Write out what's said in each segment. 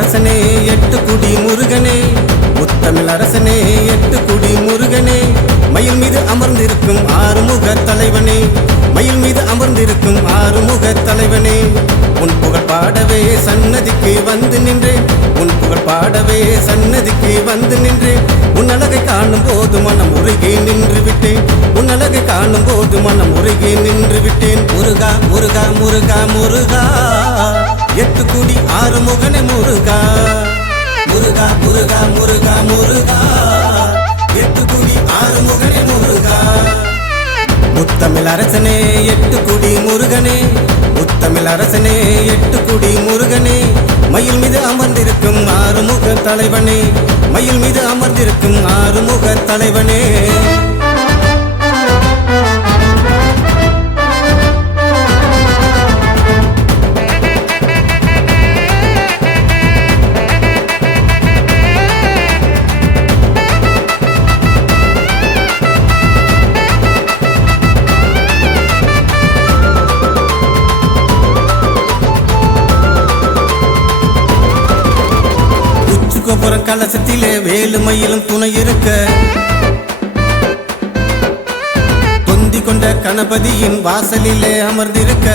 அரசனே எட்டுக்குடி முருகனே, முத்தமிழ் அரசனே எட்டுக்குடி முருகனே, மயில் மீது அமர்ந்திருக்கும் ஆறுமுக தலைவனே, மயில் மீது அமர்ந்திருக்கும் ஆறுமுக தலைவனே, உன் புகழ் பாடவே சன்னதிக்கு வந்து நின்றேன், உன் புகழ் பாடவே சன்னதிக்கு வந்து நின்றேன், உன் அழகை காணும் போது மனம் உருகி நின்று விட்டேன், உன் அழகை காணும் போது மனம் உருகி நின்று விட்டேன். முருகா முருகா முருகா முருகா, எட்டுக்குடி ஆறுமுகனே முருகா, முருகா முருகா முருகா முருகா, எட்டுக்குடி ஆறுமுகனே முருகா. முத்தமிழ் அரசனே எட்டுக்குடி முருகனே, முத்தமிழ் அரசனே எட்டுக்குடி முருகனே, மயில் மீது அமர்ந்திருக்கும் ஆறுமுக தலைவனே, மயில் மீது அமர்ந்திருக்கும் ஆறுமுக தலைவனே. புறம் கலசத்திலே வேலு மயிலும் துணை இருக்க, தொந்தி கொண்ட கணபதியின் வாசலிலே அமர்ந்திருக்க,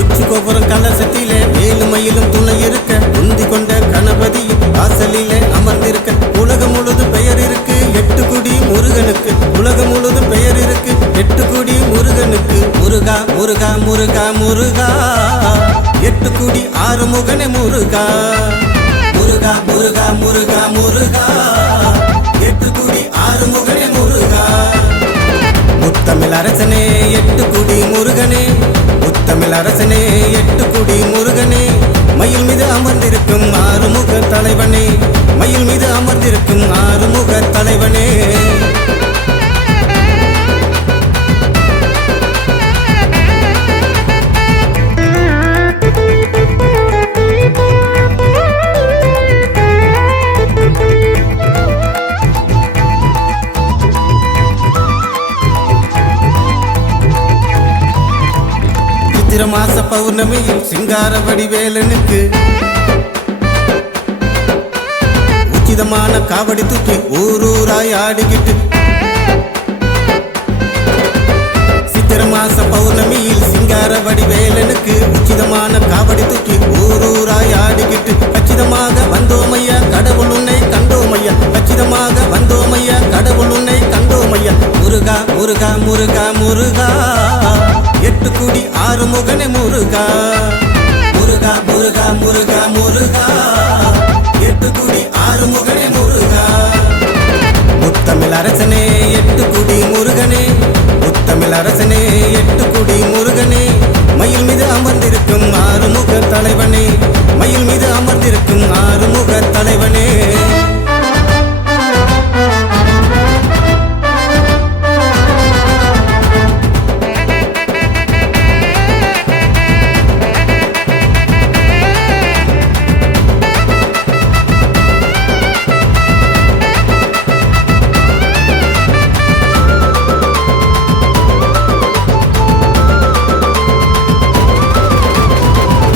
உச்சிகோபுரம் கலசத்திலே வேலு மயிலும் துணை இருக்க, தொந்தி கொண்ட கணபதியின் வாசலிலே அமர்ந்திருக்க, உலகம் முழுதும் பெயர் இருக்கு எட்டுக்குடி முருகனுக்கு, உலகம் முழுதும் பெயர் இருக்கு எட்டுக்குடி முருகனுக்கு. முருகா முருகா முருகா முருகா, எட்டுக்குடி ஆறுமுகனே முருகா, முருகா முருகா முருகா முருகா, எட்டுக்குடி ஆறுமுகனே முருகா. முத்தமிழ் அரசனே எட்டுக்குடி முருகனே, முத்தமிழ் அரசனே எட்டுக்குடி முருகனே, மயில் மீது அமர்ந்திருக்கும் ஆறுமுக தலைவனே, மயில் மீது அமர்ந்திருக்கும் ஆறுமுக தலைவனே. மாச பௌர்ணமியில் சிங்கார வடிவேலனுக்கு உச்சிதமான காவடி தூக்கி ஊரூராய் ஆடிக்கிட்டு, சித்திர மாச பௌர்ணமியில் சிங்கார வடிவேலனுக்கு உச்சிதமான காவடி தூக்கி ஊரூராய் ஆடிக்கிட்டு, கச்சிதமாக வந்தோமையா கடவுள் உன்னை கண்டோமையா, கச்சிதமாக வந்தோமையா கடவுள் உன்னை கண்டோமையா. முருகா முருகா முருகா முருகா, எட்டுக்குடி ஆறுமுகனே முருகா, முருகா முருகா முருகா முருகா, எட்டுக்குடி ஆறுமுகனே முருகா. முத்தமிழ் அரசனே எட்டுக்குடி முருகனே, முத்தமிழ் அரசனே எட்டுக்குடி முருகனே, மயில் மீது அமர்ந்திருக்கும் ஆறுமுக தலைவனே, மயில் மீது அமர்ந்திருக்கும் ஆறுமுக தலைவனே.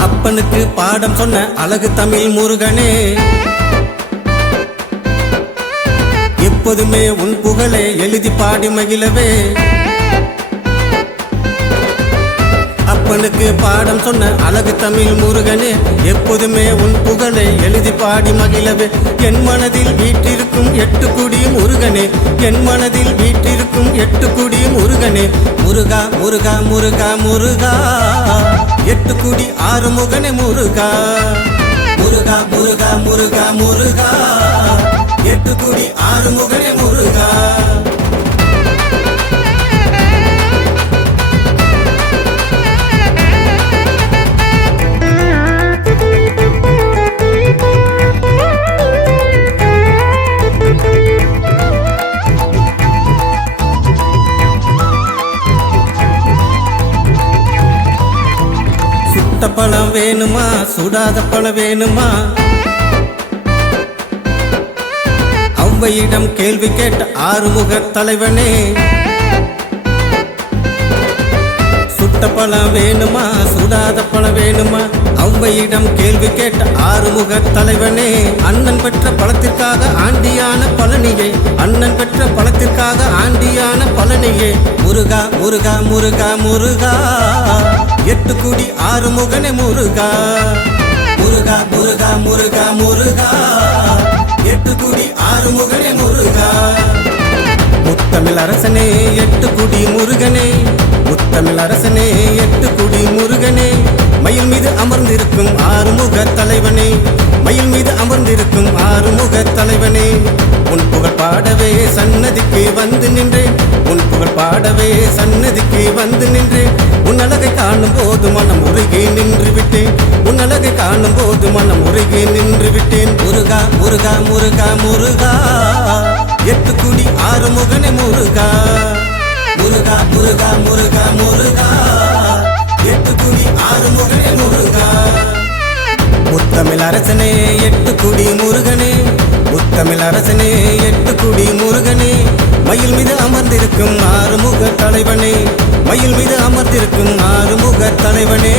அப்பனுக்கு பாடம் சொன்ன அழகு தமிழ் முருகனே, எப்போதுமே உன் புகழை எழுதி பாடி மகிழவே, அப்பனுக்கு பாடம் சொன்ன அழகு தமிழ் முருகனே, எப்போதுமே உன் புகழை எழுதி பாடி மகிழவே, என் மனதில் வீற்றிருக்கும் எட்டுக்குடி முருகனே, என் மனதில் வீற்றிருக்கும் எட்டுக்குடி முருகனே. முருகா முருகா முருகா முருகா, எட்டுக்குடி ஆறுமுகனே முருகா, முருகா முருகா முருகா முருகா, எட்டுக்குடி ஆறுமுகனே முருகா. பழம் வேணுமா சுடாத பழம் வேணுமா, ஔவையிடம் கேள்வி கேட்ட ஆறுமுக தலைவனே, சுட்ட பழம் வேணுமா சுடாத பழம் வேணுமா, அம்பையிடம் கேள்வி கேட்ட ஆறுமுக தலைவனே, அண்ணன் பெற்ற பழத்திற்காக ஆண்டியான பழனியே, அண்ணன் பெற்ற பழத்திற்காக ஆண்டியான பழனியே. முருகா முருகா முருகா முருகா, எட்டுக்குடி ஆறுமுகனே முருகா. முருகா முருகா முருகா முருகா, எட்டுக்குடி ஆறுமுகனே முருகா. முத்தமிழ் அரசனே எட்டுக்குடி முருகனே, முத்தமிழ் அரசனே எட்டுக்குடி முருகனே, மயில் மீது அமர்ந்திருக்கும் ஆறுமுக தலைவனே, மயில் மீது அமர்ந்திருக்கும் ஆறுமுக தலைவனே. உன் புகழ் பாடவே சன்னதிக்கு வந்து நின்றேன், உன் புகழ் பாடவே சன்னதிக்கு வந்து நின்றேன். உன் அழகை காணும் போது மனம் உருகி நின்று விட்டேன், உன் அழகை காணும் போது மனம் உருகி நின்று விட்டேன். முருகா முருகா முருகா முருகா, எட்டுக்குடி ஆறுமுகனே முருகா. முருகா முருகா முருகா முருகா, எட்டுக்குடி ஆறுமுகனே முருகா. முத்தமிழ் அரசனே எட்டுக்குடி முருகனே, முத்தமிழ் அரசனே எட்டுக்குடி முருகனே, மயில் மீது அமர்ந்திருக்கும் ஆறுமுக தலைவனே, மயில் மீது அமர்ந்திருக்கும் ஆறுமுக தலைவனே.